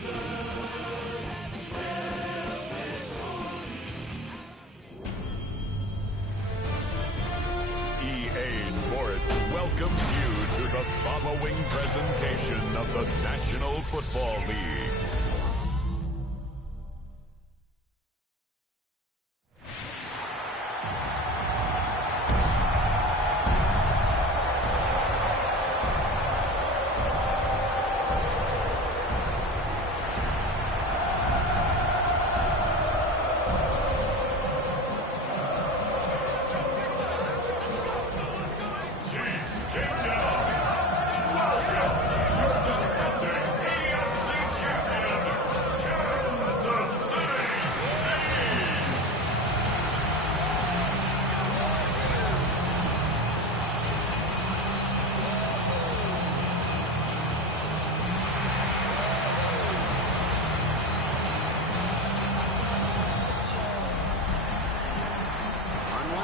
EA Sports welcomes you to the following presentation of the National Football League.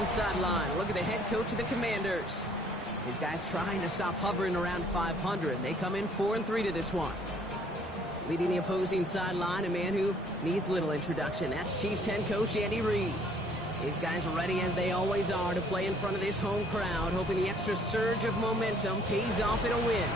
Sideline. Look at the head coach of the Commanders. These guys trying to stop hovering around 500. They come in 4-3 to this one. Leading the opposing sideline, a man who needs little introduction. That's Chiefs head coach Andy Reid. These guys are ready, as they always are, to play in front of this home crowd, hoping the extra surge of momentum pays off in a win.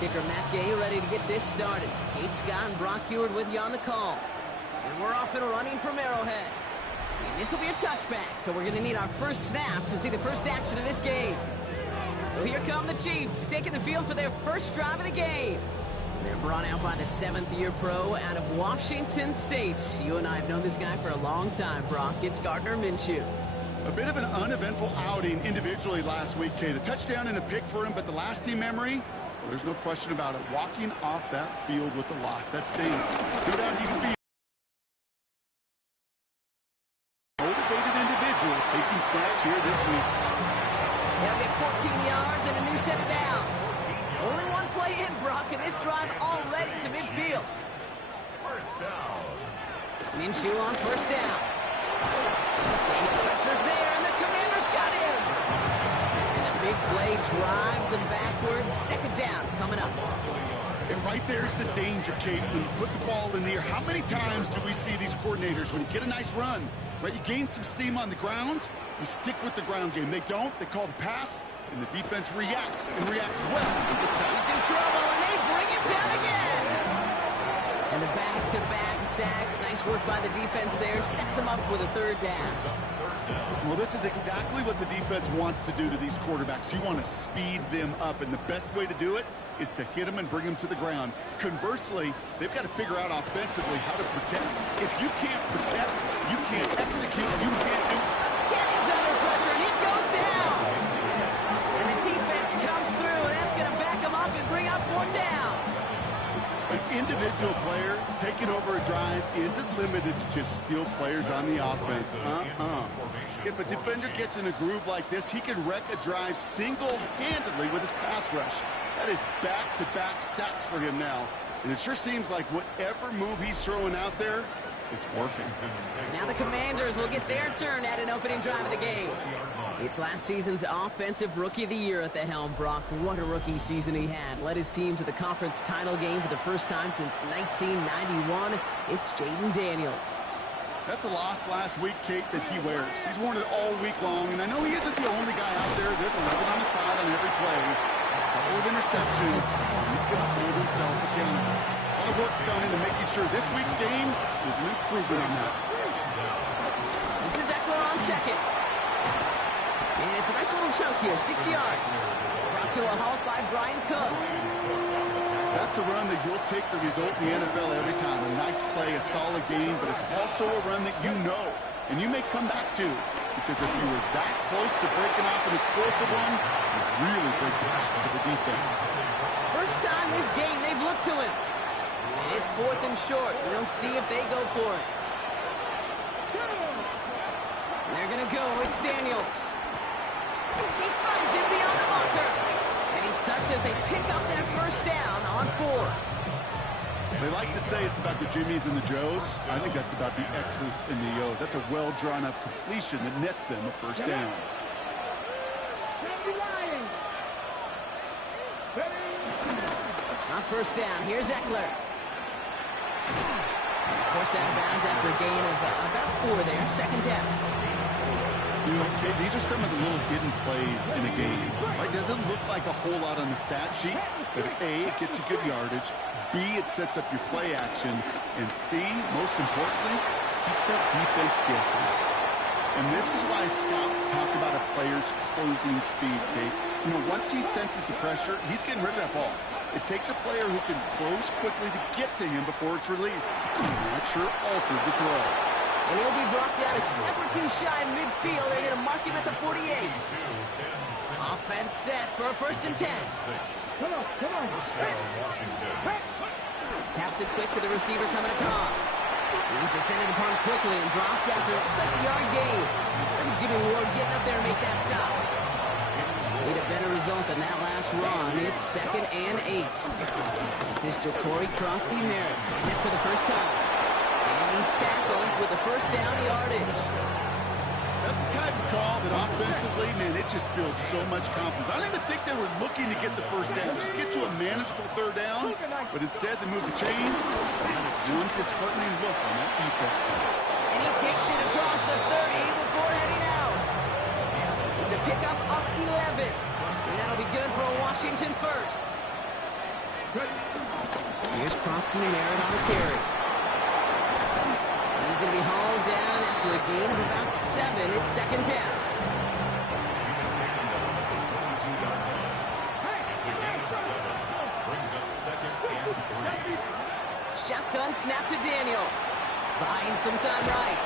Kicker Matt Gay ready to get this started. Kate Scott and Brock Heward with you on the call. And we're off and running from Arrowhead. And this will be a touchback, so we're going to need our first snap to see the first action of this game. So here come the Chiefs, taking the field for their first drive of the game. They're brought out by the 7th-year pro out of Washington State. You and I have known this guy for a long time, Brock. It's Gardner Minshew. A bit of an uneventful outing individually last week, Kate. A touchdown and a pick for him, but the lasting memory, well, there's no question about it. Walking off that field with the loss, that stings. No doubt he feels motivated individual taking snaps here this week. They'll get 14 yards and a new set of downs. Only one play in, Brock, and this drive already to midfield. First down. Minshew on first down. State pressure's there, and the Commanders got him. And the big play drives them backwards. Second down coming up. And right there's the danger, Kate, when you put the ball in the air. How many times do we see these coordinators, when you get a nice run, right, you gain some steam on the ground, you stick with the ground game. They don't. They call the pass, and the defense reacts, and reacts well. He's in trouble, and they bring him down again. And the back-to-back sacks. Nice work by the defense there. Sets him up with a third down. Well, this is exactly what the defense wants to do to these quarterbacks. You want to speed them up, and the best way to do it is to hit them and bring them to the ground. Conversely, they've got to figure out offensively how to protect. If you can't protect, you can't execute, you can't do. Again, he's under pressure, and he goes down. And the defense comes through, and that's going to back him up and bring up fourth down. An individual player taking over a drive isn't limited to just skill players on the offense. If a defender gets in a groove like this, he can wreck a drive single-handedly with his pass rush. That is back-to-back sacks for him now. And it sure seems like whatever move he's throwing out there, it's working. Now the Commanders will get their turn at an opening drive of the game. It's last season's Offensive Rookie of the Year at the helm, Brock. What a rookie season he had. Led his team to the conference title game for the first time since 1991. It's Jaden Daniels. That's a loss last week, Kate, that he wears. He's worn it all week long, and I know he isn't the only guy out there. There's 11 on the side on every play. A couple of interceptions. He's going to hold himself accountable. A lot of work's gone into making sure this week's game is an improvement on that. This is Eckler on second. And it's a nice little chunk here, 6 yards. Brought to a halt by Brian Cook. That's a run that you'll take the result in the NFL every time. A nice play, a solid game, but it's also a run that you know, and you may come back to, because if you were that close to breaking off an explosive one, you really break the backs of the defense. First time this game they've looked to him. And it's fourth and short. We'll see if they go for it. They're going to go with Daniels. He finds him beyond the marker. And he's touched as they pick up that first down on fourth. They like to say it's about the Jimmies and the Joes. I think that's about the X's and the O's. That's a well-drawn-up completion that nets them a first down. On first down, here's Eckler. He's forced out of bounds after a gain of about 4 there. Second down. You know, okay, these are some of the little hidden plays in a game. Right? Doesn't look like a whole lot on the stat sheet, but A, it gets you good yardage. B, it sets up your play action. And C, most importantly, keeps that defense guessing. And this is why scouts talk about a player's closing speed, Kate. You know, once he senses the pressure, he's getting rid of that ball. It takes a player who can close quickly to get to him before it's released. That sure altered the throw. And he'll be brought down a step or two shy of midfield. They're going to mark him at the 48. Offense set for a 1st and 10. Come on. Taps it quick to the receiver coming across. He's descended upon quickly and dropped after a 7-yard gain. Look at Jimmy Ward getting up there and make that stop. Need a better result than that last run. It's 2nd and 8. This is Ja'Cory Krosky-Merritt in it for the first time. And he's tackled with the first down yardage. That's the type of call that offensively, man, it just builds so much confidence. I don't even think they were looking to get the first down. Just get to a manageable 3rd down. But instead, they move the chains. That is one disheartening look on that defense. And he takes it across the 30 before heading out. It's a pickup of 11. And that'll be good for a Washington first. Here's Krosky-Merritt on the carry. He's going to be hauled down after a gain of about 7. It's 2nd down. It's a gain of 7. Brings up 2nd and 3. Shotgun snap to Daniels. Buying some time right.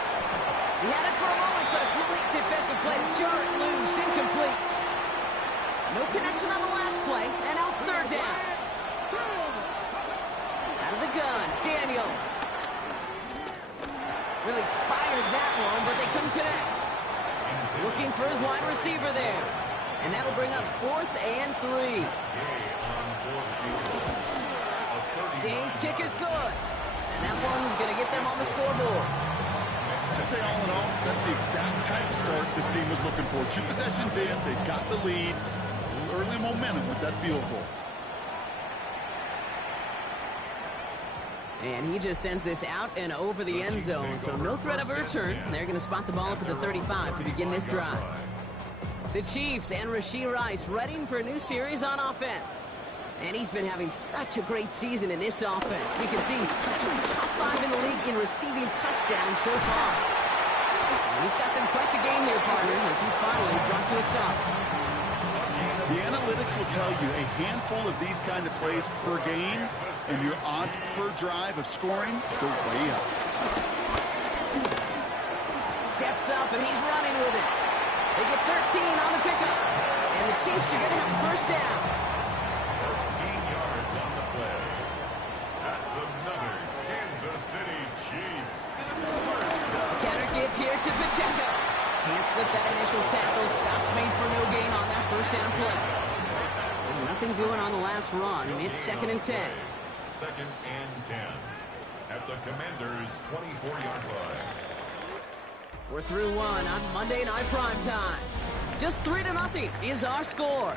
He had it for a moment, but a complete defensive play to jar it loose. Incomplete. No connection on the last play, and now it's 3rd down. Out of the gun, Daniels. Really fired that one, but they couldn't connect. Looking for his wide receiver there. And that'll bring up 4th and 3. Gay's kick is good. And that one's going to get them on the scoreboard. I'd say all in all, that's the exact type of start this team was looking for. 2 possessions in, they've got the lead. Early momentum with that field goal. And he just sends this out and over the end zone, so no threat of a return. They're going to spot the ball up at the 35 to begin this drive. The Chiefs and Rashee Rice readying for a new series on offense. And he's been having such a great season in this offense. You can see actually top 5 in the league in receiving touchdowns so far. And he's got them quite the game here, partner, as he finally is brought to a stop. The analytics will tell you a handful of these kind of plays per game, and your odds per drive of scoring go way up. Steps up, and he's running with it. They get 13 on the pickup. And the Chiefs are going to have a first down. 13 yards on the play. That's another Kansas City Chiefs. Counter give here to Pacheco. Can't slip that initial tackle. Stops made for no gain on that first down play. And nothing doing on the last run. It's 2nd and 10. 2nd and 10 at the Commanders' 24-yard line. We're through 1 on Monday Night Primetime. Just 3-0 is our score.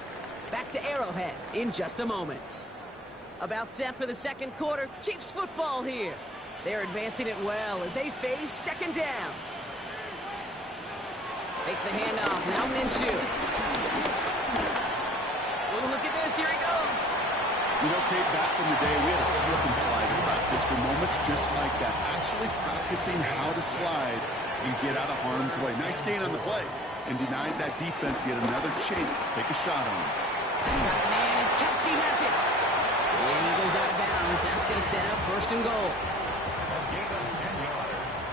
Back to Arrowhead in just a moment. About set for the 2nd quarter. Chiefs football here. They're advancing it well as they face 2nd down. Takes the handoff. Now Minshew. Oh, look at this. Here he goes. You know, Kate, back in the day, we had a slip and slide in practice for moments just like that. Actually practicing how to slide and get out of harm's way. Nice gain on the play. And denied that defense yet another chance to take a shot on him. Man, and Kelsey has it. And he goes out of bounds. That's going to set up 1st and goal. A gain of 10 yards.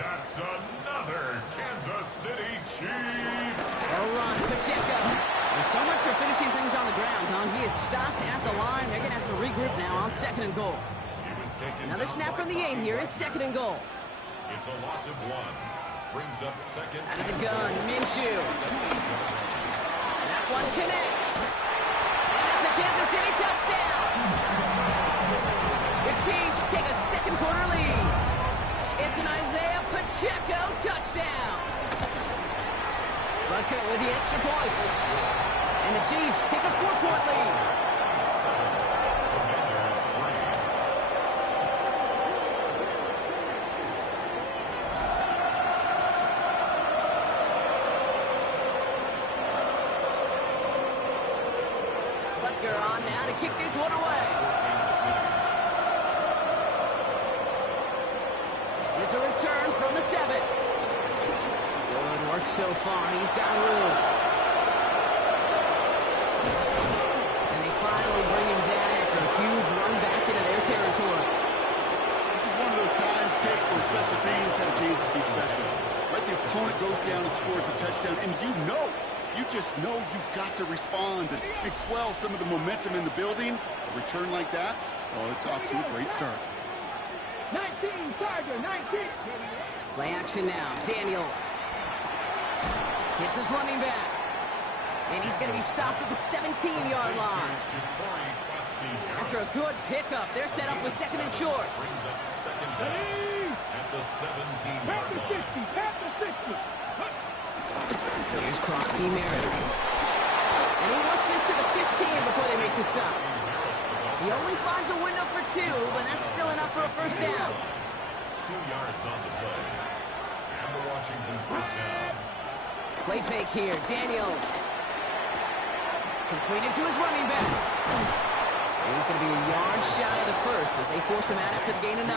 That's another Kansas City Chiefs. A run, Pacheco. There's so much for finishing things on the ground, huh? He is stopped at the line. They're going to have to regroup now on 2nd and goal. Another snap from the 8 here. It's 2nd and goal. It's a loss of 1. Brings up 2nd. Out of the gun, Minshew. That one connects. And that's a Kansas City touchdown. Chiefs take a second quarter lead. It's an Isaiah Pacheco touchdown. Bucket with the extra point. And the Chiefs take a 4-point lead. Butker on now to kick this one away. It's a return from the 7. Good work so far. He's got room. And they finally bring him down after a huge run back into their territory. This is one of those times, Kate, where special teams have a chance to be special. Right, the opponent goes down and scores a touchdown, and you just know you've got to respond and quell some of the momentum in the building. A return like that, well, it's off to a great start. 19, Tiger, 19. Play action now. Daniels hits his running back. And he's going to be stopped at the 17-yard line. After a good pickup, they're set up with second and short. Brings up second down at the 17-yard line. At the 60. Here's Krosky Merritt. And he works this to the 15 before they make the stop. He only finds a window for 2, but that's still enough for a first down. 2 yards on the play. And the Washington first down. Play fake here. Daniels. Completed to his running back. And he's going to be a yard shy of the first as they force him out after the gain of 9.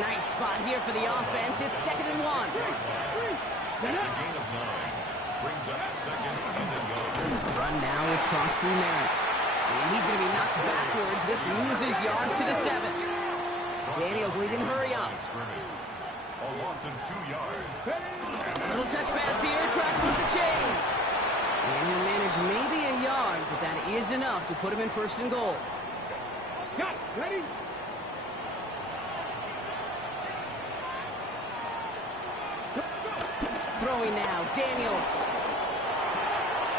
Nice spot here for the offense. It's 2nd and 1. That's a gain of 9. Brings up second and a yard. Run now with Krosky Merritt. And he's going to be knocked backwards. This loses yards to the 7. Daniels leading, hurry up. A loss of 2 yards. Little touch pass here, trying to put the chain. And he'll manage maybe a yard, but that is enough to put him in 1st and goal. Got ready. Throwing now, Daniels.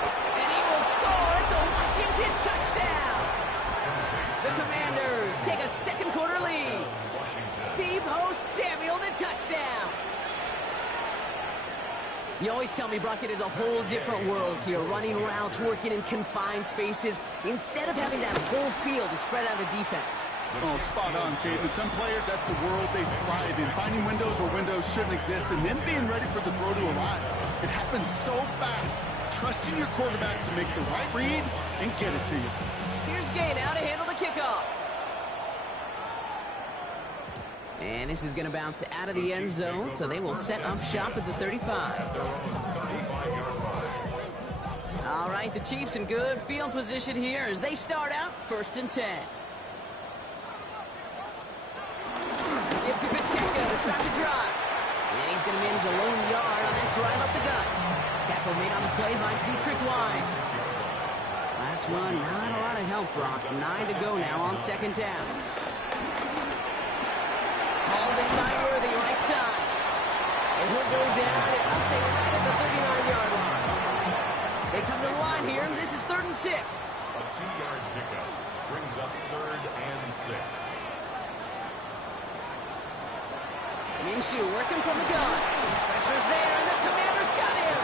And he will score. It's a Washington touchdown. The Commanders take a second quarter lead. Tebow Samuel, the touchdown. You always tell me, Brockett, is a whole different world here, running routes, working in confined spaces, instead of having that whole field to spread out a defense. Oh, spot on, Kate. And some players, that's the world they thrive in, finding windows where windows shouldn't exist, and then being ready for the throw to arrive. It happens so fast. Trusting your quarterback to make the right read and get it to you. Here's Gay now to handle the kickoff. And this is going to bounce out of the end zone, so they will set up shop at the 35. All right, the Chiefs in good field position here as they start out 1st and 10. Gives it Pacheco to start the drive. And he's going to manage a lone yard on that drive up the gut. Tackle made on the play by Dietrich Wise. Last run, not a lot of help, Brock. 9 to go now on 2nd down. Hauled in by Worthy, right side. And he'll go down, and I'll say right at the 39-yard line. They come to the line here, and this is 3rd and 6. A 2-yard pickup brings up 3rd and 6. Minshew working from the gun. Pressure's there, and the Commanders got him.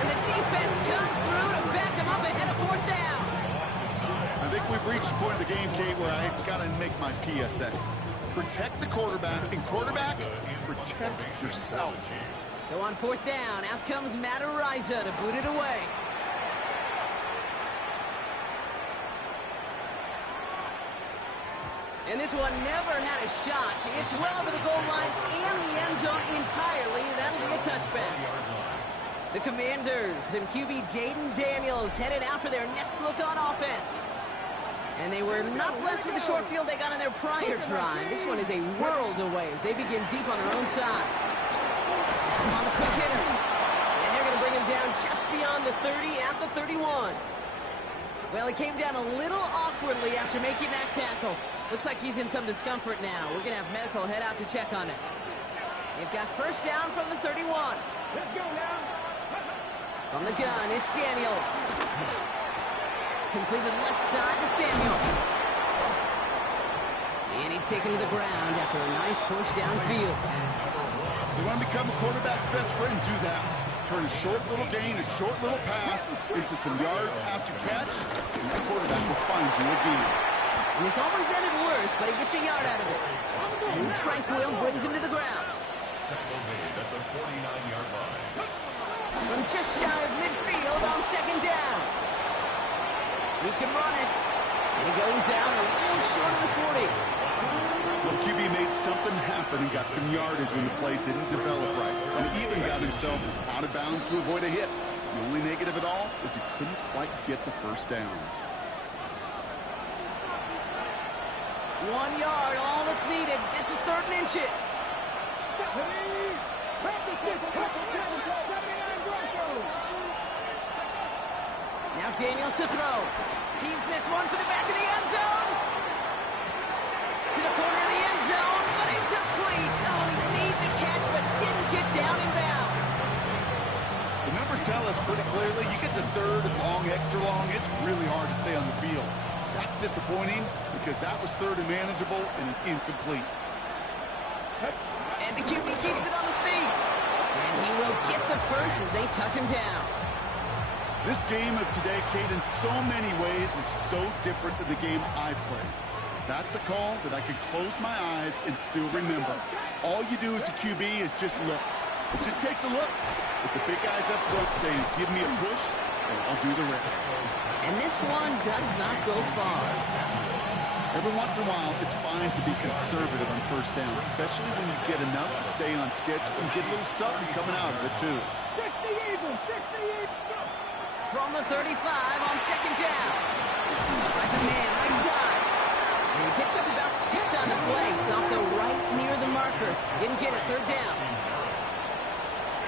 And the defense comes through to back him up ahead of 4th down. I think we've reached the point of the game, Kate, where I got to make my PSA. Protect the quarterback, and quarterback, protect yourself. So on 4th down, out comes Matt Ariza to boot it away. And this one never had a shot. It's well over the goal line and the end zone entirely. That'll be a touchback. The Commanders and QB Jaden Daniels headed out for their next look on offense. And they were not blessed with the short field they got on their prior drive. This one is a world away as they begin deep on their own side. That's on the quick hitter. And they're going to bring him down just beyond the 30 at the 31. Well, he came down a little awkwardly after making that tackle. Looks like he's in some discomfort now. We're going to have medical head out to check on it. They've got 1st down from the 31. Let's go now. From the gun, it's Daniels. Completed left side to Samuel. And he's taken to the ground after a nice push downfield. You want to become a quarterback's best friend, do that. Turn a short little gain, a short little pass into some yards after catch, and the quarterback will find you again. And this almost ended worse, but he gets a yard out of it. And Tranquil brings him to the ground. At the 49-yard line. From just shy of midfield on second down. He can run it. And he goes out a little short of the 40. Well, QB made something happen. He got some yardage when the play didn't develop right. And he even got himself out of bounds to avoid a hit. The only negative at all is he couldn't quite get the first down. 1 yard, all that's needed. This is 3rd and inches. Now Daniels to throw. Heaves this one for the back of the end zone. To the corner of the end zone, but incomplete. Oh, he made the catch, but didn't get down in bounds. The numbers tell us pretty clearly, you get to 3rd and long, extra long, it's really hard to stay on the field. That's disappointing because that was 3rd and manageable and incomplete. And the QB keeps it on the sneak. And he will get the first as they touch him down. This game of today, Kate, in so many ways is so different than the game I played. That's a call that I could close my eyes and still remember. All you do as a QB is just look. It just takes a look. With the big guys up front saying, give me a push, and I'll do the rest. And this one does not go far. Every once in a while, it's fine to be conservative on first down, especially when you get enough to stay on schedule and get a little something coming out of it, too. From the 35 on second down. That's a man right side. And he picks up about 6 on the play. Stopped though right near the marker. Didn't get it, 3rd down.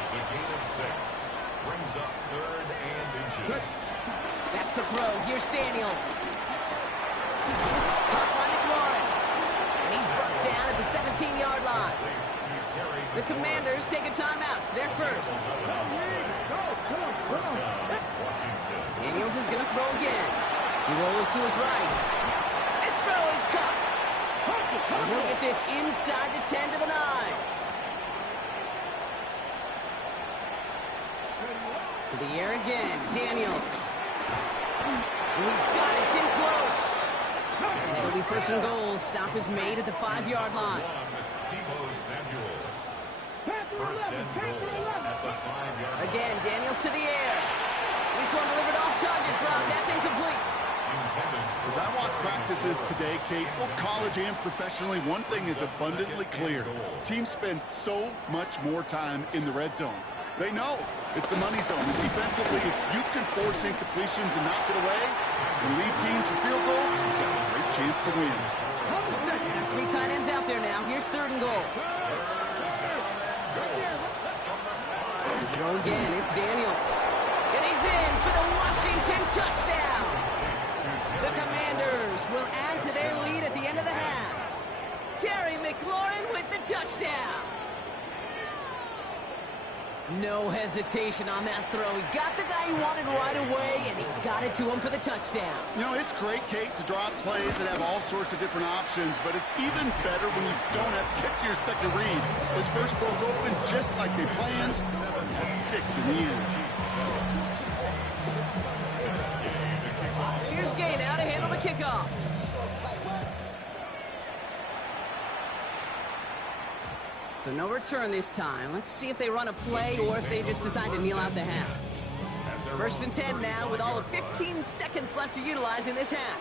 It's a gain of 6. Brings up 3rd and inches. Back to throw. Here's Daniels. It's caught by McLaurin. And he's brought down at the 17-yard line. The Commanders take a timeout. They're first. Daniels is going to throw again. He rolls to his right. This throw is caught. And he'll get this inside the 10 to the 9. To the air again. Daniels. And he's got it. It's in close. And it'll be 1st and goal. Stop is made at the 5-yard line. First and goal at the 5-yard line. Again, Daniels to the air. This one delivered off target, Brown. That's incomplete. As I watch practices today, Kate, both college and professionally, one thing is abundantly clear. Teams spend so much more time in the red zone. They know it's the money zone. And defensively, if you can force incompletions and knock it away and lead teams for field goals, you've got a great chance to win. Got 3 tight ends out there now. Here's 3rd and goal. Throw again. It's Daniels. And he's in for the Washington touchdown. The Commanders will add to their lead at the end of the half. Terry McLaurin with the touchdown. No hesitation on that throw. He got the guy he wanted right away, and he got it to him for the touchdown. You know, it's great, Kate, to draw up plays and have all sorts of different options, but it's even better when you don't have to get to your second read. His first broke open just like they planned. That's 6 in the end. Here's Gay now to handle the kickoff. So no return this time. Let's see if they run a play or if they just decide to kneel out the half. 1st and 10 now with all of 15 seconds left to utilize in this half.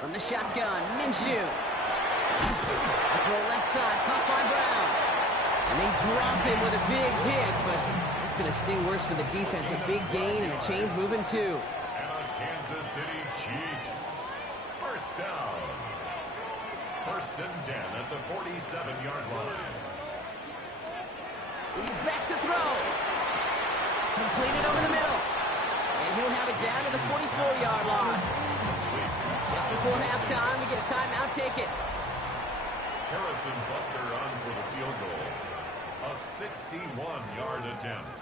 From the shotgun, Minshew. A throw left side, caught by Brown. And they drop him with a big hit, but that's going to sting worse for the defense. A big gain and the chains moving too. And on Kansas City Chiefs. First down. 1st and 10 at the 47-yard line. He's back to throw. Completed over the middle. And he'll have it down to the 44-yard line. Just before halftime, we get a timeout ticket. Harrison Butler on for the field goal. A 61-yard attempt.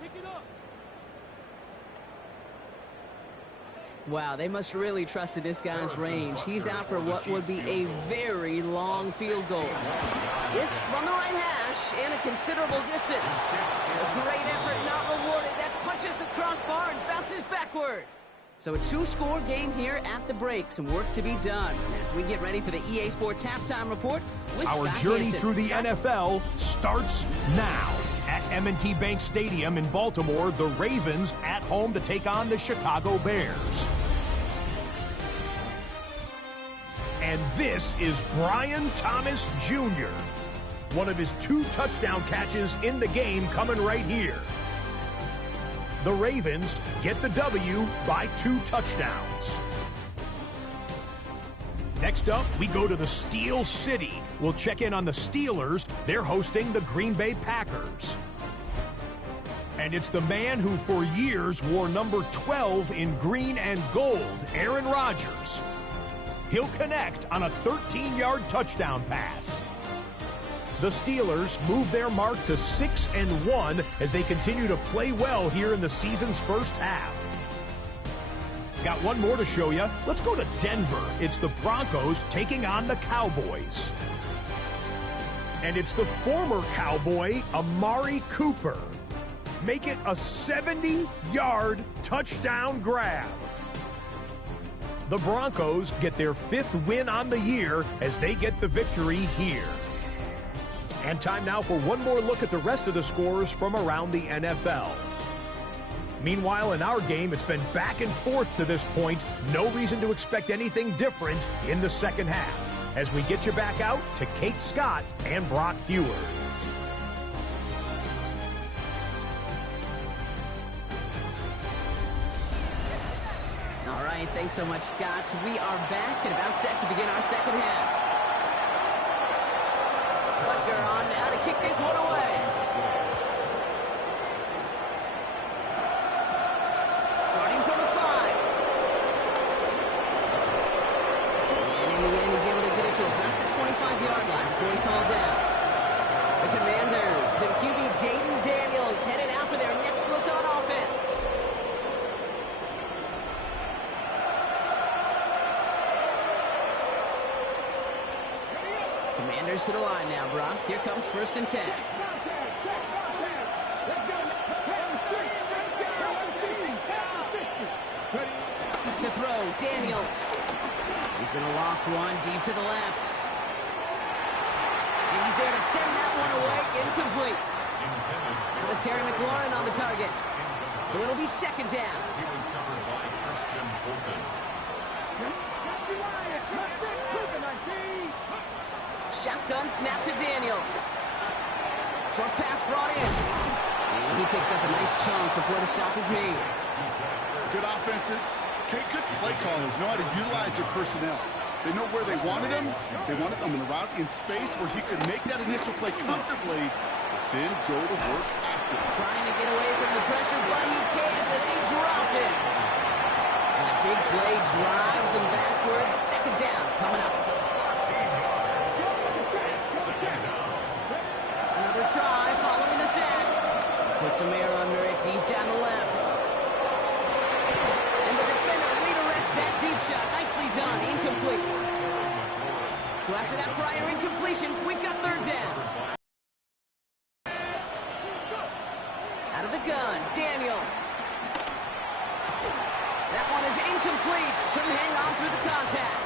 Pick it up. Wow, they must really trusted this guy's range. He's out for what would be a very long field goal. This from the right hash and a considerable distance. A great effort not rewarded. That punches the crossbar and bounces backward. So a two-score game here at the break. Some work to be done as we get ready for the EA Sports Halftime Report with Our Scott journey Hansen. through the Scott? NFL starts now. At M&T Bank Stadium in Baltimore, the Ravens at home to take on the Chicago Bears. And this is Brian Thomas Jr. One of his 2 touchdown catches in the game coming right here. The Ravens get the W by 2 touchdowns. Next up, we go to the Steel City. We'll check in on the Steelers. They're hosting the Green Bay Packers. And it's the man who for years wore number 12 in green and gold, Aaron Rodgers. He'll connect on a 13-yard touchdown pass. The Steelers move their mark to 6-1 as they continue to play well here in the season's first half. Got one more to show you. Let's go to Denver. It's the Broncos taking on the Cowboys. And it's the former Cowboy, Amari Cooper. Make it a 70-yard touchdown grab. The Broncos get their 5th win on the year as they get the victory here. And time now for one more look at the rest of the scores from around the NFL. Meanwhile, in our game, it's been back and forth to this point. No reason to expect anything different in the second half. As we get you back out to Kate Scott and Brock Heward. All right, thanks so much, Scott. We are back and about set to begin our second half. Butker on now to kick this one away. Starting from the 5. And in the end, he's able to get it to about the 25-yard line before he's hauled down. The Commanders and QB Jaden Daniels headed out for their next look on offense. Commanders to the line now, Brock. Here comes 1st and 10. To throw, Daniels. He's going to loft one deep to the left. And he's there to send that one away, incomplete. That was Terry McLaurin on the target. So it'll be 2nd down. He was covered by Christian Fulton. Shotgun snap to Daniels. Short pass brought in. And he picks up a nice chunk before the stop is made. Good offenses. Okay, good play callers know how to utilize their personnel. They know where they wanted him. They wanted him in a route in space where he could make that initial play comfortably, but then go to work after. Trying to get away from the pressure, but he can't, and they drop it. And a big play drives them backwards. 2nd down coming up. Another try following the sack. Puts some air under it deep down the left. And the defender redirects that deep shot. Nicely done. Incomplete. So after that prior incompletion, we've got 3rd down. Out of the gun, Daniels. That one is incomplete. Couldn't hang on through the contact.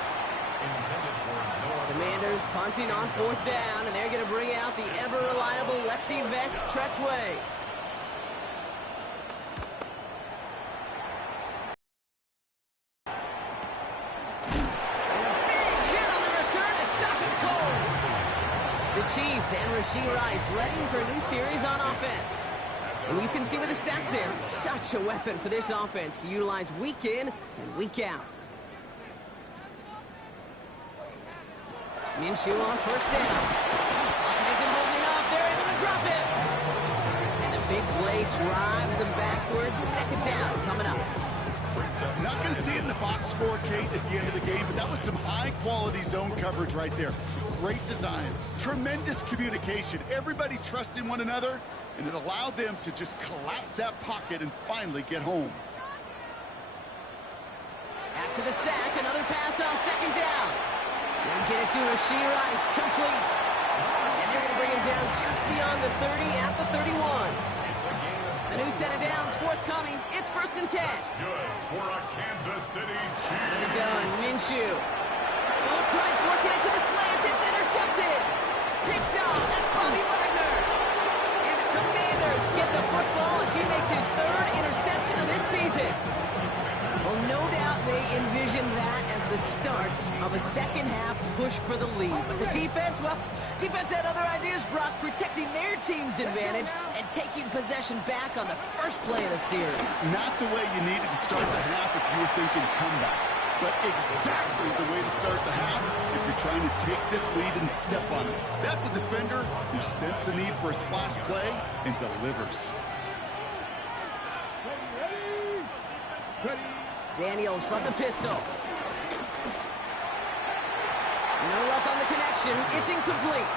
Commanders punting on 4th down, and they're going to bring out the ever-reliable lefty vet, Tressway. And a big hit on the return to stop it cold. The Chiefs and Rashee Rice ready for a new series on offense. And you can see with the stats there, such a weapon for this offense to utilize week in and week out. Minshew on 1st down. Isn't holding up. They're able to drop it. And a big play drives them backwards. 2nd down coming up. Not going to see it in the box score, Kate, at the end of the game, but that was some high-quality zone coverage right there. Great design. Tremendous communication. Everybody trusting one another, and it allowed them to just collapse that pocket and finally get home. to the sack. Another pass on second down. They'll get it to Rashee Rice. Complete. And they're going to bring him down just beyond the 30 at the 31. A new set of downs forthcoming. It's 1st and 10. Good for a Kansas City Chiefs. Out of the gun, Minshew. Oh, tried forcing it to the slant. It's intercepted. Picked off. That's Bobby Wagner. And the Commanders get the football as he makes his 3rd interception of this season. Well, no doubt they envisioned that as the start of a second-half push for the lead. But the defense, well, defense had other ideas, Brock, protecting their team's advantage and taking possession back on the first play of the series. Not the way you needed to start the half if you were thinking comeback, but exactly the way to start the half if you're trying to take this lead and step on it. That's a defender who sensed the need for a splash play and delivers. Ready. Daniels from the pistol. No luck on the connection. It's incomplete.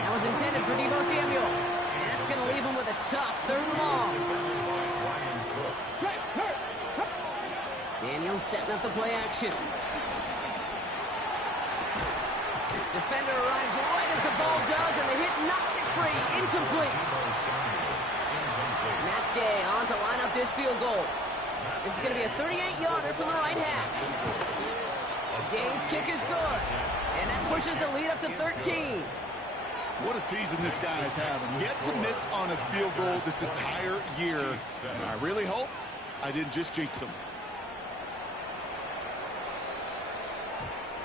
That was intended for Deebo Samuel. And that's going to leave him with a tough 3rd and long. Daniels setting up the play action. Defender arrives right as the ball does, and the hit knocks it free. Incomplete. Matt Gay on to line up this field goal. This is going to be a 38-yarder from the right half. Gay's kick is good. And that pushes the lead up to 13. What a season this guy is having. Yet to miss on a field goal this entire year. And I really hope I didn't just jinx him.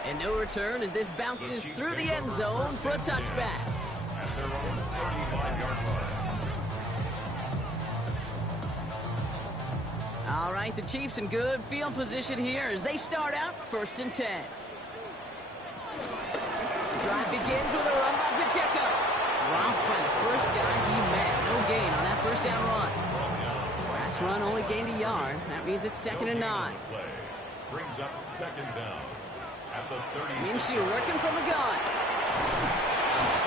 And no return as this bounces through the end zone for a touchback. At their own 35-yard line. All right, the Chiefs in good field position here as they start out 1st and 10. Drive begins with a run by Pacheco. Dropped by the first guy he met. No gain on that first down run. Last run only gained a yard. That means it's 2nd and 9. Brings up 2nd down at the 36. Minshew working from the gun.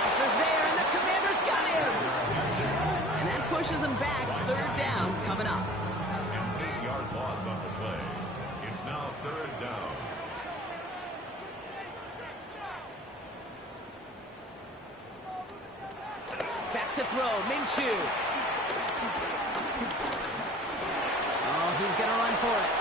Pressure's there, and the Commanders got him. And that pushes him back. 3rd down coming up. Loss on the play. It's now 3rd down. Back to throw, Minshew. Oh, he's going to run for it.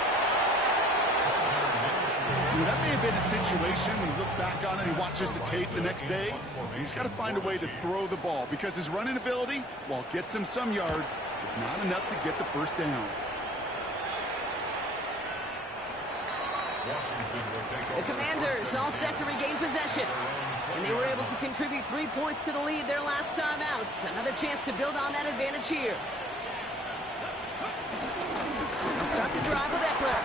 That may have been a situation when you look back on it and he watches the tape the next day. He's got to find a way to throw the ball because his running ability, while it gets him some yards, is not enough to get the 1st down. The Commanders all set to regain possession. And they were able to contribute 3 points to the lead their last time out. Another chance to build on that advantage here. They'll start the drive with Eckler.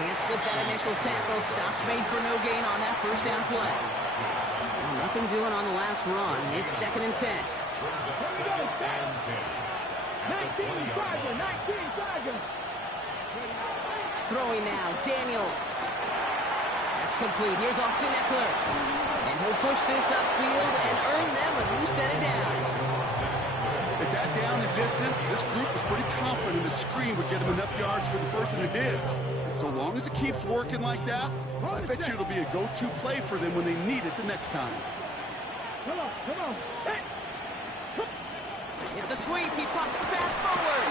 Can't slip that initial tackle. Stops made for no gain on that first down play. Well, nothing doing on the last run. It's 2nd and 10. 19 Charger, 19 Charger. Throwing now, Daniels. That's complete. Here's Austin Eckler. And he'll push this upfield and earn them a new set of downs. At that down and distance, this group was pretty confident the screen would get him enough yards for the first, and it did. And so long as it keeps working like that, I bet you it'll be a go-to play for them when they need it the next time. Come on, come on. Hey. It's a sweep. He pops the pass forward.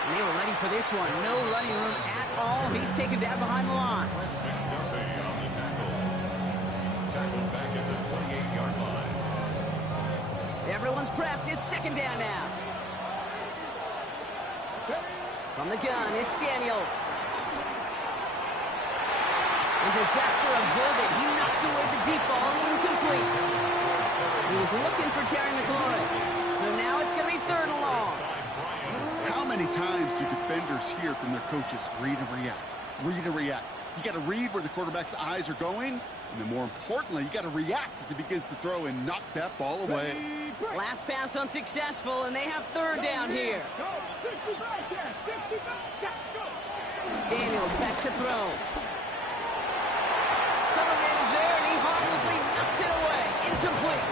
And they were ready for this one. No running room at all. He's taken down behind the line. Tackled back at the 28-yard line. Everyone's prepped. It's 2nd down now. From the gun, it's Daniels. And disaster averted. He knocks away the deep ball, incomplete. He was looking for Terry McLaurin. So now it's going to be 3rd and long. How many times do defenders hear from their coaches, read and react, read and react? You got to read where the quarterback's eyes are going, and then more importantly, you got to react as he begins to throw and knock that ball away. Last pass unsuccessful, and they have 3rd down here. Daniels back to throw. Coverman is there, and he harmlessly knocks it away. Incomplete.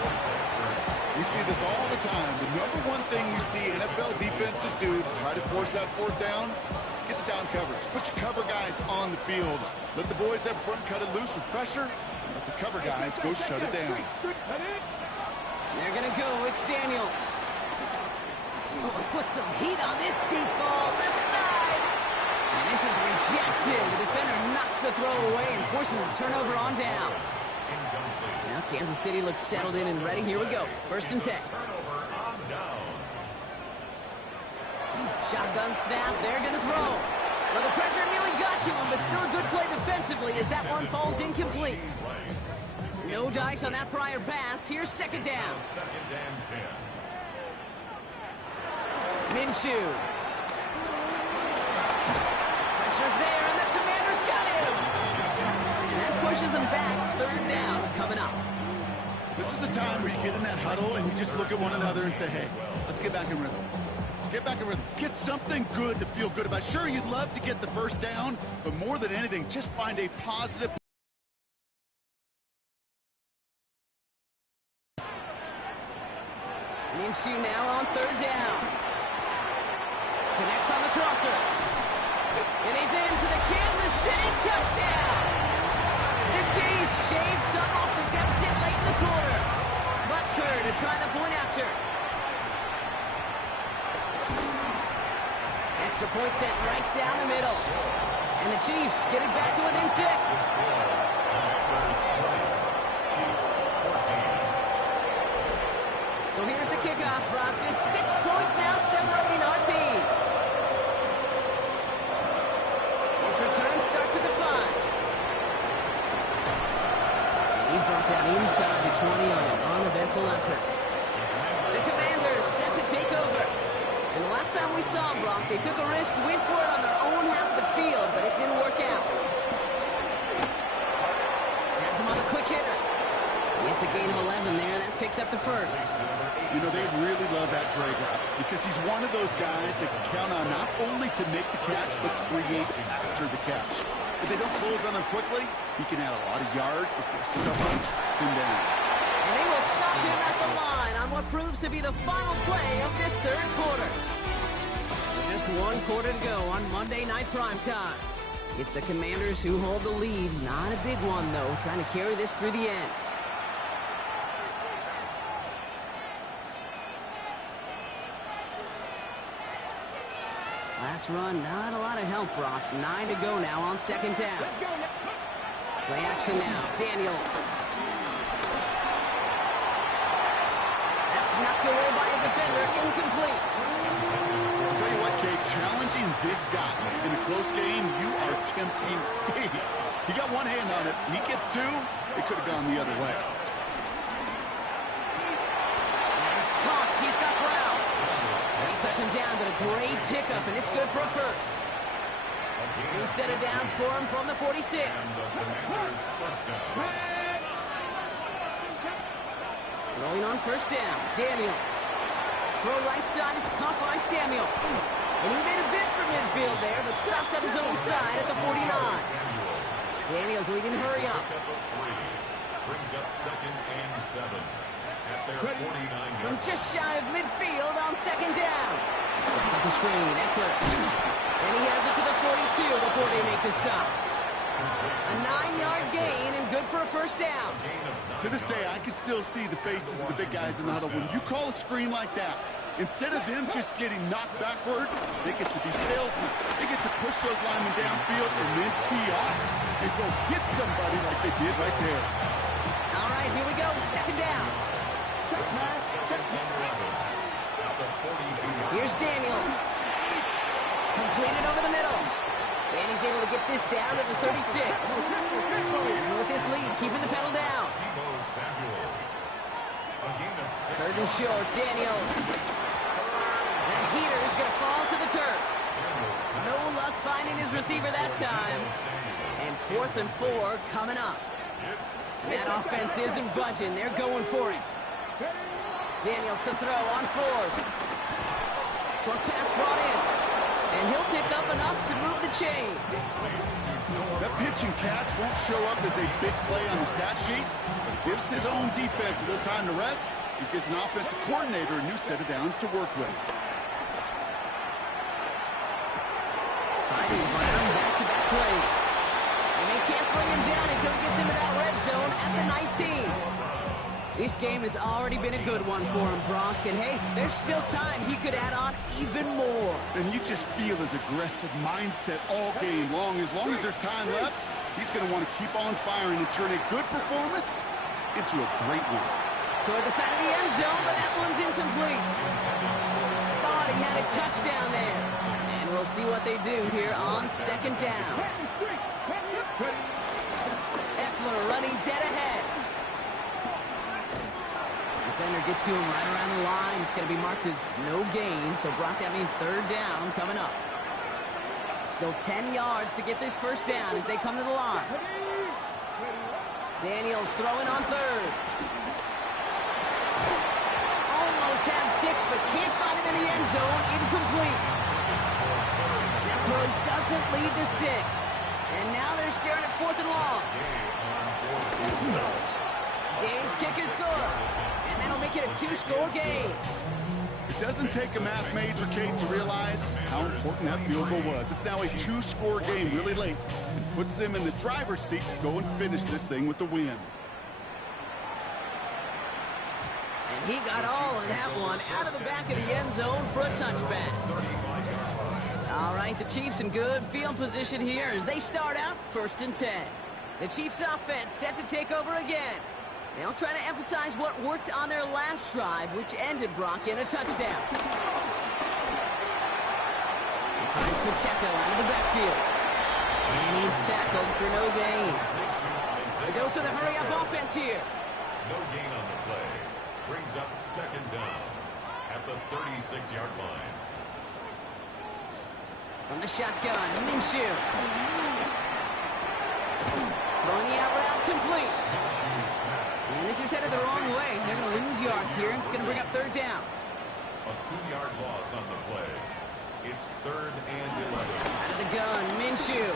We see this all the time. The number one thing you see NFL defenses do to try to force that 4th down, gets down coverage. Put your cover guys on the field. Let the boys up front cut it loose with pressure. Let the cover guys go shut it down. They're going to go. It's Daniels. Oh, put some heat on this deep ball. Left side. And this is rejected. The defender knocks the throw away and forces a turnover on downs. Now Kansas City looks settled in and ready. Here we go. 1st and 10. Shotgun snap. They're going to throw. Well, the pressure nearly got to him, but still a good play defensively as that one falls incomplete. No dice on that prior pass. Here's 2nd down. Minshew. Pressure's there, and the Commanders got him. And that pushes them back. 3rd down coming up. This is a time where you get in that huddle and you just look at one another and say, hey, let's get back in rhythm. Get back in rhythm. Get something good to feel good about. Sure, you'd love to get the 1st down, but more than anything, just find a positive. Minshew now on 3rd down. Connects on the crosser. And he's in for the Kansas City touchdown. The Chiefs shave some off the deficit late in the quarter. Butker to try the point after. Extra point set right down the middle. And the Chiefs get it back to within 6. So here's the kickoff, Brock. Just 6 points now separating our teams. His return starts at the 5. And he's brought down inside the 20 on an uneventful effort. The Commanders set to take over. And the last time we saw them, Brock, they took a risk, went for it on their own half of the field, but it didn't work out. Has him on a quick hitter. It's a gain of 11 there. That picks up the 1st. You know, they really love that drag route because he's one of those guys that can count on not only to make the catch, but create after the catch. If they don't close on him quickly, he can add a lot of yards before someone tracks him down. And they will stop him at the line on what proves to be the final play of this 3rd quarter. Just 1 quarter to go on Monday Night Primetime. It's the Commanders who hold the lead. Not a big one, though, trying to carry this through the end. Last run, not a lot of help, Brock. 9 to go now on 2nd down. Play action now. Daniels. That's knocked away by a defender. Incomplete. I'll tell you what, Kate, challenging this guy in a close game, you are tempting fate. He got one hand on it. He gets 2. It could have gone the other way. He's caught. He's got Brown. They touch him down, but a great pickup, and it's good for a 1st. New set of downs for him from the 46. Rolling on 1st down, Daniels. Throw right side is caught by Samuel. And he made a bid for midfield there, but stopped on his own side at the 49. Daniels leading hurry up. Brings up 2nd and 7 at their 49. From just shy of midfield on 2nd down. Sets up the screen, Eckler. And he has it to the 42 before they make the stop. A 9-yard gain and good for a 1st down. To this day, I can still see the faces of the big guys in the huddle. When you call a screen like that, instead of them just getting knocked backwards, they get to be salesmen. They get to push those linemen downfield and then tee off and go hit somebody like they did right there. All right, here we go. 2nd down. Here's Daniels. Completed over the middle. And he's able to get this down to the 36. And with this lead, keeping the pedal down. 3rd and short, Daniels. That heater is going to fall to the turf. No luck finding his receiver that time. And 4th and 4 coming up. And that offense isn't budging. They're going for it. Daniels to throw on 4th. Short pass brought in. And he'll pick up enough to move the chains. That pitch and catch won't show up as a big play on the stat sheet, but it gives his own defense a little time to rest. It gives an offensive coordinator a new set of downs to work with. Finding plays. And they can't bring him down until he gets into that red zone at the 19. This game has already been a good one for him, Brock. And hey, there's still time. He could add on even more. And you just feel his aggressive mindset all game long. As long as there's time left, he's going to want to keep on firing and turn a good performance into a great one. Toward the side of the end zone, but that one's incomplete. Thought he had a touchdown there. And we'll see what they do here on second down. Eckler running dead ahead. Defender gets to him right around the line. It's going to be marked as no gain. So, Brock, that means third down coming up. Still 10 yards to get this first down as they come to the line. Daniels throwing on third. Almost had 6, but can't find him in the end zone. Incomplete. That throw doesn't lead to 6. And now they're staring at 4th and long. Gay's kick is good. And that'll make it a 2-score game. It doesn't take a math major, Kate, to realize how important that field goal was. It's now a 2-score game really late and puts them in the driver's seat to go and finish this thing with the win. And he got all of that one out of the back of the end zone for a touchback. All right, the Chiefs in good field position here as they start out 1st and 10. The Chiefs offense set to take over again. They'll try to emphasize what worked on their last drive, which ended, Brock, in a touchdown. He finds Pacheco out of the backfield. And he's tackled for no gain. A dose of the hurry-up offense here. No gain on the play. Brings up second down at the 36-yard line. From the shotgun, Minshew. Throwing the out route complete. And this is headed the wrong way. They're going to lose yards here, and it's going to bring up third down. A 2-yard loss on the play. It's 3rd and 11. Out of the gun, Minshew.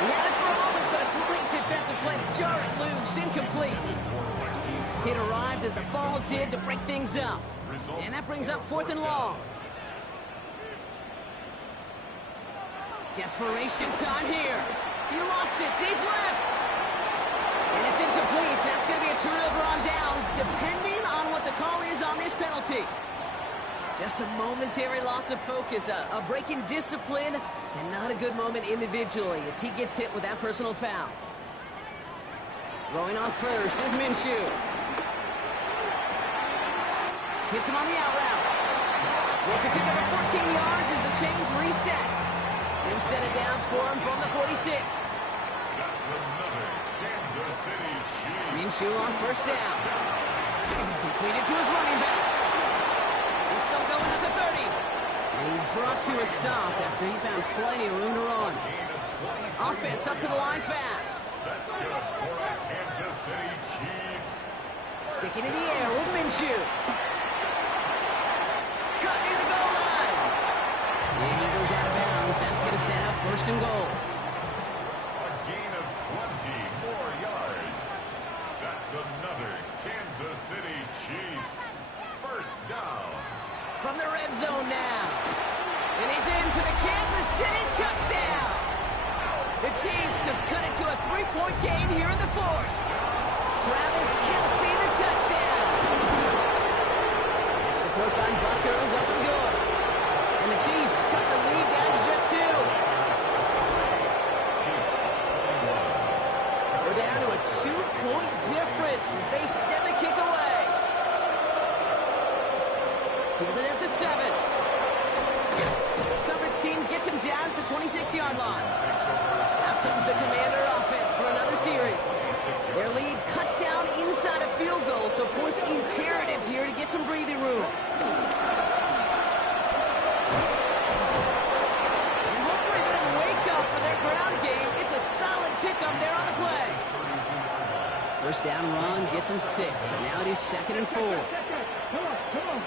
He had it for a moment, but a great defensive play to jar it loose. Incomplete. It arrived as the ball did to break things up. And that brings up 4th and long. Desperation time here. He lost it. Deep left. And it's incomplete. That's going to be a turnover on downs, depending on what the call is on this penalty. Just a momentary loss of focus, a break in discipline, and not a good moment individually as he gets hit with that personal foul. Throwing on first is Minshew. Hits him on the out route. Gets a pick up at 14 yards as the chains reset. New set of downs for him from the 46. That's another Kansas City Chiefs. Minshew on first down. Completed to his running back. He's still going at the 30. And he's brought to a stop after he found plenty of room to run. Offense up to the line fast. That's good for the Kansas City Chiefs. Sticking in the air with Minshew. Cut near the goal line. And he goes out of bounds. That's going to set up 1st and goal. A gain of 20 more yards. That's another Kansas City Chiefs. 1st down. From the red zone now. And he's in for the Kansas City touchdown. The Chiefs have cut it to a 3-point game here in the 4th. Travis Kelce, the touchdown. Next report by Bucker is up and good. And the Chiefs cut the lead down to just 2. We're down to a 2-point difference as they send the kick away. Fielded at the 7. Coverage team gets him down at the 26-yard line. Out comes the Commander offense for another series. Their lead cut down inside a field goal, so points imperative here to get some breathing room. And hopefully a bit of a wake-up for their ground game. It's a solid pickup there on the play. First down run gets him 6, so now it is 2nd and 4. Come on.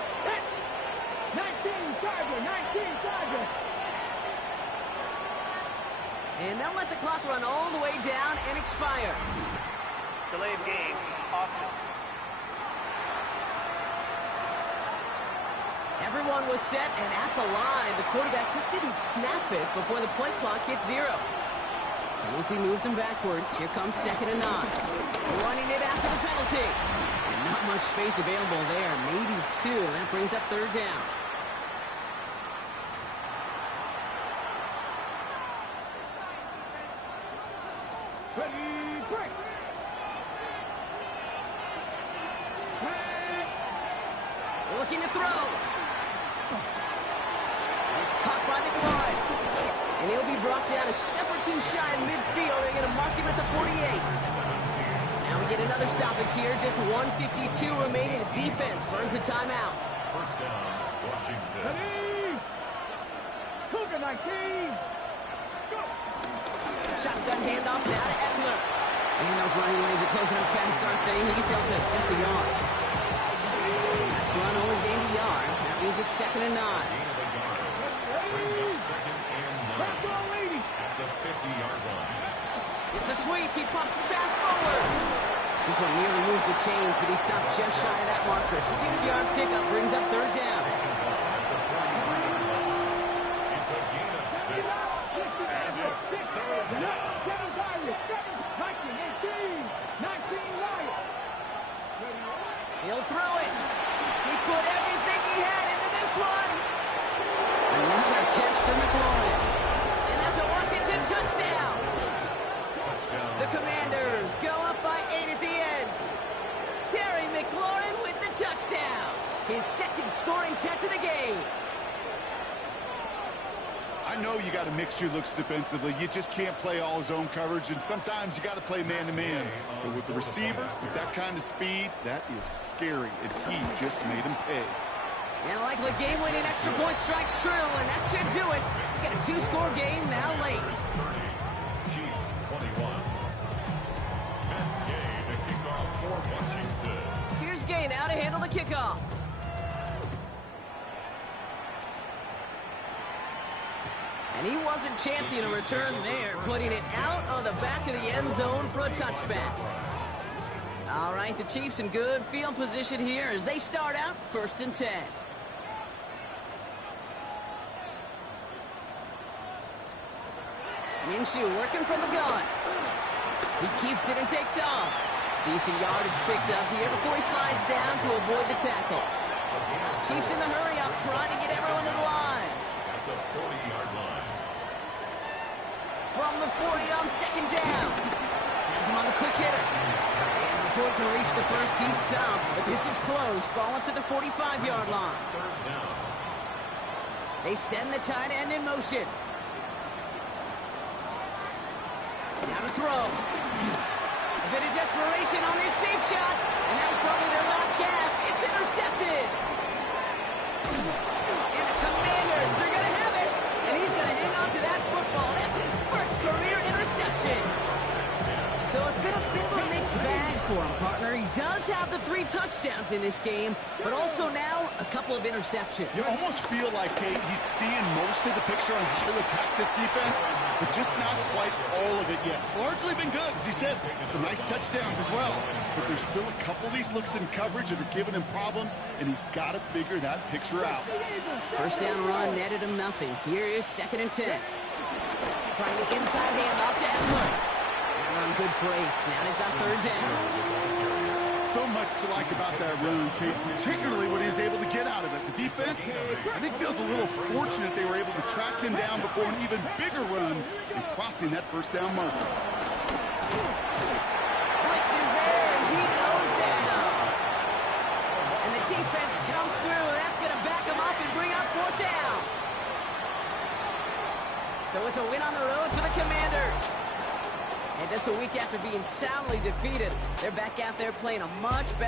19 Charger. And they'll let the clock run all the way down and expire. Delay of game, offense. Everyone was set, and at the line, the quarterback just didn't snap it before the play clock hit 0. Penalty moves him backwards. Here comes 2nd and 9. Running it after the penalty. And not much space available there. Maybe 2. That brings up 3rd down. Ready, break. Looking to throw. It's caught by McLaurin. And he'll be brought down a step or 2 shy of midfield. They're going to mark him at the 48. Now we get another stoppage here. Just 1:52 remaining. The defense burns a timeout. First down, Washington. Ready. Cougar 19. Go. Shotgun handoff now to Eckler. And those running lanes are closing up fast, aren't they? He's held to just a yard. Last run only gained a yard. That means it's 2nd and 9. Brings up 2nd and 9 Let's go, lady. at the 50-yard line. It's a sweep. He pops the pass forward. This one nearly moves the chains, but he stopped just shy of that marker. 6-yard pickup brings up 3rd down. It's a gain of 6. And it's 3rd down. 7 Tigers, 7 Vikings, 18, 19 Lions. He'll throw it. He put everything he had into this one. Another catch for McLaurin. And that's a Washington touchdown. Touchdown. The Commanders go up by 8 at the end. Terry McLaurin with the touchdown. His 2nd scoring catch of the game. I know you got a mixture looks defensively. You just can't play all zone coverage, and sometimes you got to play man-to-man. But with the receiver, with that kind of speed, that is scary, and he just made him pay. And likely game-winning extra point strikes true, and that should do it. You got a 2-score game now late. 30. Chiefs 21. Matt Gay to kick off for Washington. Here's Gay now to handle the kickoff. And he wasn't chancing a return there, putting it out on the back of the end zone for a touchback. All right, the Chiefs in good field position here as they start out 1st and 10. Minshew working from the gun. He keeps it and takes off. Decent yardage picked up here before he slides down to avoid the tackle. Chiefs in the hurry up, trying to get everyone to the line. At the 40-yard line. From the 40 on 2nd down. Has him on the quick hitter. And before he can reach the first, he's stopped. But this is close. Ball up to the 45-yard line. 3rd down. They send the tight end in motion. Now to throw. A bit of desperation on this deep shot. And that was probably their last gasp. It's intercepted. And the Commanders are going to have it. And he's going to hang on to that football. That's his first career interception. So it's been a bit of a mixed bag for him, partner. He does have the 3 touchdowns in this game, but also now a couple of interceptions. You almost feel like, Kate, he's seeing most of the picture on how to attack this defense, but just not quite all of it yet. It's largely been good, as he said. Some nice touchdowns as well. But there's still a couple of these looks in coverage that are giving him problems, and he's got to figure that picture out. First down run netted him nothing. Here is 2nd and 10. Trying the inside handoff to Eckler. Run good for 8. Now they've got 3rd down. So much to like about that run, Kate, particularly what he was able to get out of it. The defense, I think, feels a little fortunate they were able to track him down before an even bigger run and crossing that 1st down marker. Blitz is there, and he goes down. And the defense comes through. That's going to back him up and bring up 4th down. So it's a win on the road for the Commanders. And just a week after being soundly defeated, they're back out there playing a much better